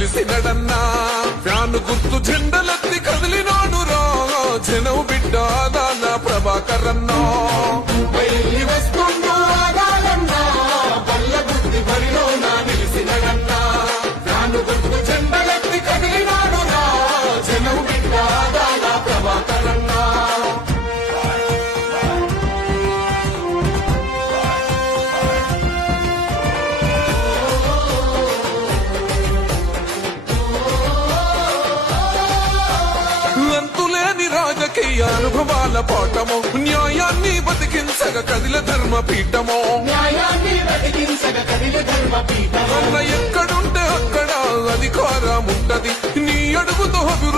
నిలిసినడన్నా fan గుర్తు జెండలెత్తి కదిలినాడు రా జనం బిడ్డ దాన ప్రభాకరన్నా వెళ్ళి వస్తుండు ఆగాలన్నా బల్ల గుర్తి బరిలో నా నిలిసినడన్నా ఫ్యాను గుర్తు జెండలెత్తి కదిలినాడు రా జనం బిడ్డ దాన ప్రభాకరన్నా రాజకీయ అనుభవాల పాఠమో న్యాయాన్ని బతికించగ కదిల ధర్మపీఠమో అన్న ఎక్కడుంటే అక్కడ అధికారం ఉంటది నీ అడుగుతో అభివృద్ధి